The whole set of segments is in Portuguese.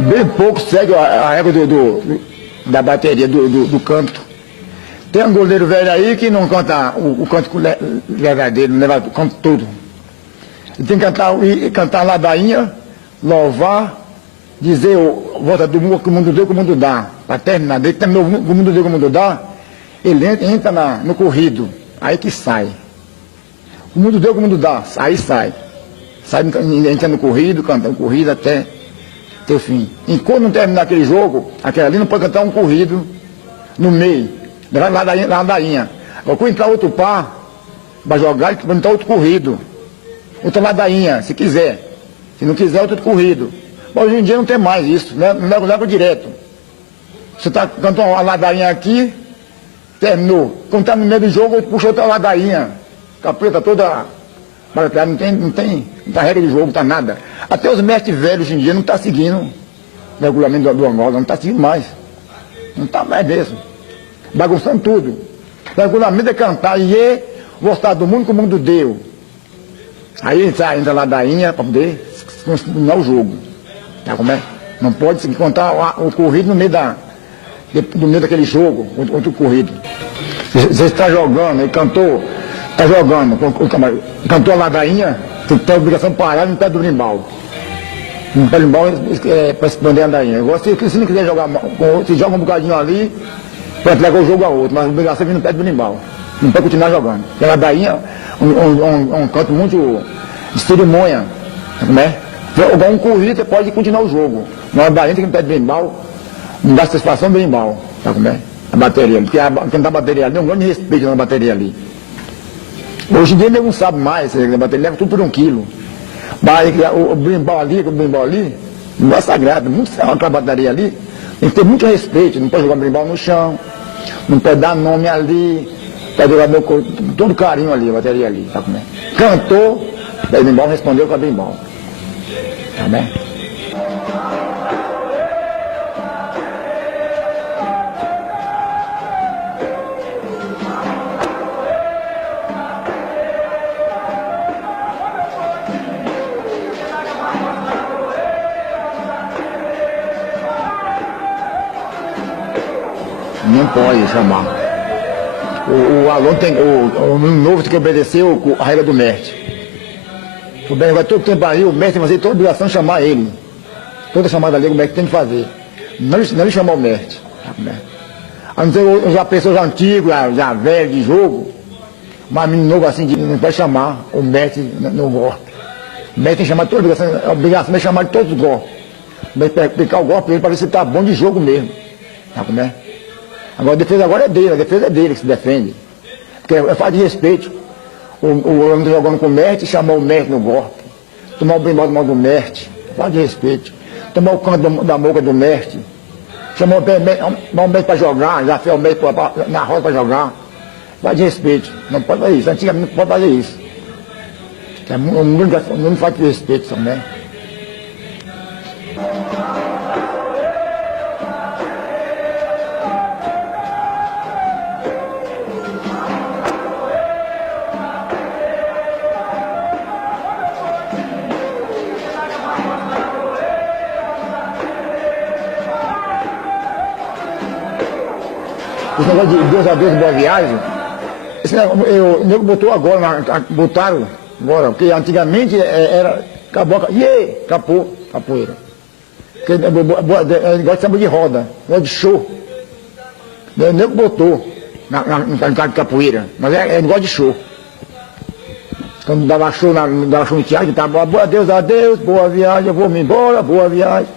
bem pouco segue a regra da bateria do canto. Tem um goleiro velho aí que não canta o canto verdadeiro, não leva o canto todo. Ele tem que cantar ladainha, louvar, dizer volta do mundo que o mundo deu, que o mundo dá. Para terminar, desde que terminou o mundo deu, que o mundo dá, ele entra no corrido, aí que sai. O mundo deu, que o mundo dá, aí sai. Sai entra no corrido, cantando corrido até o fim. Enquanto não terminar aquele jogo, aquele ali não pode cantar um corrido no meio, ladainha. Agora, quando entrar outro par, vai jogar, vai entrar outro corrido. Outra ladainha, se quiser. Se não quiser, outro corrido. Mas hoje em dia não tem mais isso, né? Não leva direto. Você está cantando uma ladainha aqui, terminou. Quando está no meio do jogo, puxa outra ladainha. Capoeira toda. Não tem regra de jogo, não está nada. Até os mestres velhos hoje em dia não estão seguindo o regulamento do Angola, não está seguindo mais. Não está mais mesmo. Bagunçando tudo. O regulamento é cantar e gostar do mundo que o mundo deu. Aí entra a ladainha para poder continuar o jogo. Tá como é? Não pode contar o corrido no meio daquele jogo, outro corrido. Você está jogando, ele cantou, está jogando, cantou a ladainha, você tem a obrigação de parar no pé do brimbal. No pé do brimbal é para esconder a ladainha. Agora, se não quiser jogar, você joga um bocadinho ali, para entregar o jogo a outro, mas a obrigação é vir no pé do brimbal. Não pode continuar jogando. A ladainha um canto muito de cerimônia, como é? Jogar um corrido, você pode continuar o jogo. Na ladainha tem que pé do brimbal, não dá satisfação do brimbal, sabe como é? A bateria, porque quem dá bateria ali, é um grande respeito na bateria ali. Hoje em dia ninguém não sabe mais, a bateria leva tudo por 1 quilo. Mas o brimbal ali, não é sagrado, muito aquela bateria ali, tem que ter muito respeito, não pode jogar brimbal no chão, não pode dar nome ali, pode jogar todo carinho ali, a bateria ali, sabe como é? Cantou, o brimbal respondeu com a brimbal. Tá bem? Não pode chamar. O aluno tem, o novo tem que obedecer a regra do mestre. O mestre vai todo tempo aí, o mestre tem que fazer toda a obrigação de chamar ele. Toda chamada ali o mestre tem que fazer. Não ele chamar o mestre. A não ser já pessoas antigas, já velho de jogo, mas menino novo assim, não pode chamar o mestre no golpe. O mestre tem que chamar toda a obrigação de chamar de todos os golpes. Explicar o golpe para ver se ele está bom de jogo mesmo. Sabe como é? Agora a defesa agora é dele, a defesa é dele que se defende. Porque é falta de respeito. O aluno está jogando com o mestre, chamar o mestre no golpe. Tomar o brimbal do mal do mestre, falta de respeito. Tomar o canto da boca do mestre. Chamar o mestre para jogar, já fez o mestre na roda para jogar. Falta de respeito. Não pode fazer isso. Antigamente não pode fazer isso. O mundo falta de respeito também. Esse negócio de Deus a Deus, boa viagem, esse negócio, o nego botou agora, botaram agora, porque antigamente era capoeira. Porque é negócio de samba de roda, negócio de show. O nego botou no carro de capoeira, mas é negócio de show. Quando dava show no teatro, tava boa Deus, boa viagem, eu vou me embora, boa viagem.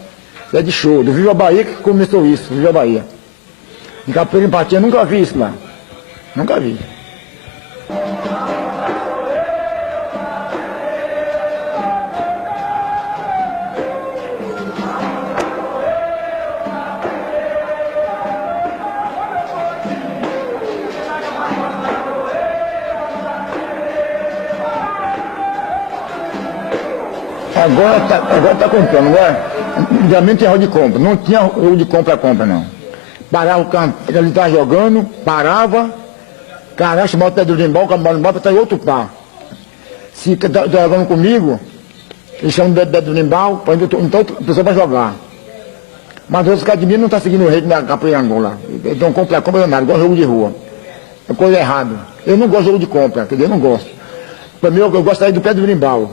Isso é de show, do Viva Bahia que começou isso, Viva Bahia. Em capoeira empatia, nunca vi isso lá. Nunca vi. Agora tá comprando, né? Antigamente tinha roda de compra, não tinha roda de compra não. Parava o campo, ele estava jogando, parava, caralho, chamava o pé do brimbal, para sair outro par. Se está jogando comigo, ele chama o pé do brimbal, para então a pessoa vai jogar. Mas os caras de mim não estão seguindo o rei na capoeira Angola. Então compra nada, igual jogo de rua. É coisa errada. Eu não gosto de jogo de compra, quer dizer, eu não gosto. Para mim, eu gosto aí do pé do berimbau.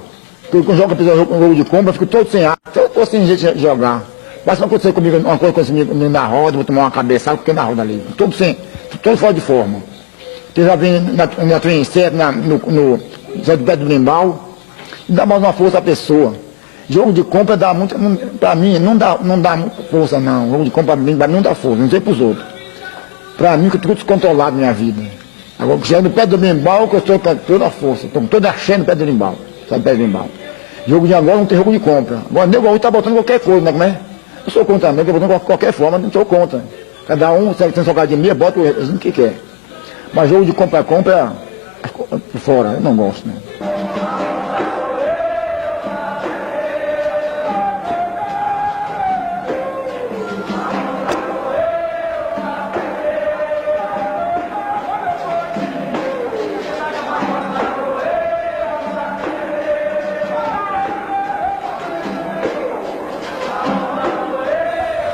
Porque quando joga jogo de compra, eu fico todo sem ar, todo sem jeito de jogar. Basta acontecer comigo, uma coisa comigo na roda, vou tomar uma cabeçada, porque na roda ali. Todo fora de forma. Você já vem na trem certo, no pé do berimbau, e dá mais uma força à pessoa. Jogo de compra dá muito, para mim, não dá força não. Jogo de compra para mim não dá força, não sei para os outros. Para mim, que eu estou descontrolado na minha vida. Agora, chegando no pé do berimbau, que eu estou com toda a força, estou toda cheia no pé do berimbau. Sabe, pé do berimbau. Jogo de agora não tem jogo de compra. Agora, o nego está botando qualquer coisa, né? Como é? Eu sou contra, nego está botando qualquer forma, não sou contra. Cada um, se tem sua academia, bota o que quer. Mas jogo de compra fora, eu não gosto, né?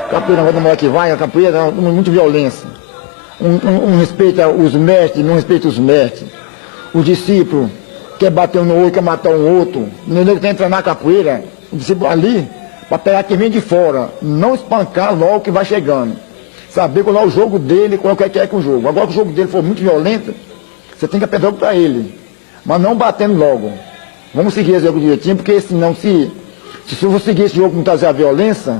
Capoeira, quando a mulher que vai, a capoeira, muita violência. Um respeita os mestres, não respeita os mestres. O discípulo quer bater um no outro, quer matar um outro. O nego tem que entrar na capoeira, o discípulo ali, para pegar quem vem de fora. Não espancar logo que vai chegando. Saber qual é o jogo dele, qual é que é com o jogo. Agora que o jogo dele for muito violento, você tem que apertar para ele. Mas não batendo logo. Vamos seguir esse jogo direitinho, porque senão, se for seguir esse jogo com trazer a violência,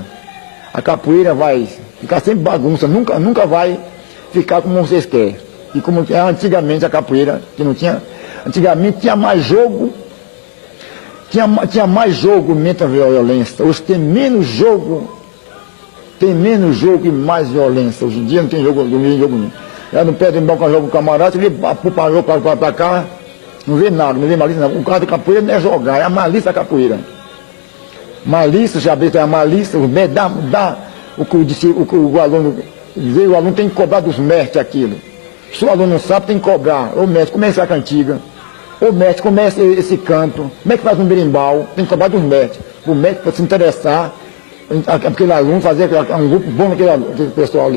a capoeira vai ficar sempre bagunça, nunca vai ficar como vocês querem. E como era antigamente a capoeira, que não tinha. Antigamente tinha mais jogo, tinha mais jogo menos violência. Hoje tem menos jogo e mais violência. Hoje em dia não tem jogo nenhum. Já no pé do embalo quando joga o camarada, você vê para cá, não vê nada, não vê malícia não. O cara da capoeira não é jogar, é a malícia da capoeira. Malícia, já vê que é a malícia, o aluno vê, o aluno tem que cobrar dos mestres aquilo. Se o aluno não sabe, tem que cobrar. Ô mestre, começa a cantiga. Ô mestre, começa esse canto. Como é que faz um berimbau? Tem que cobrar dos mestres. O mestre, para se interessar, aquele aluno, fazer um grupo bom naquele pessoal ali.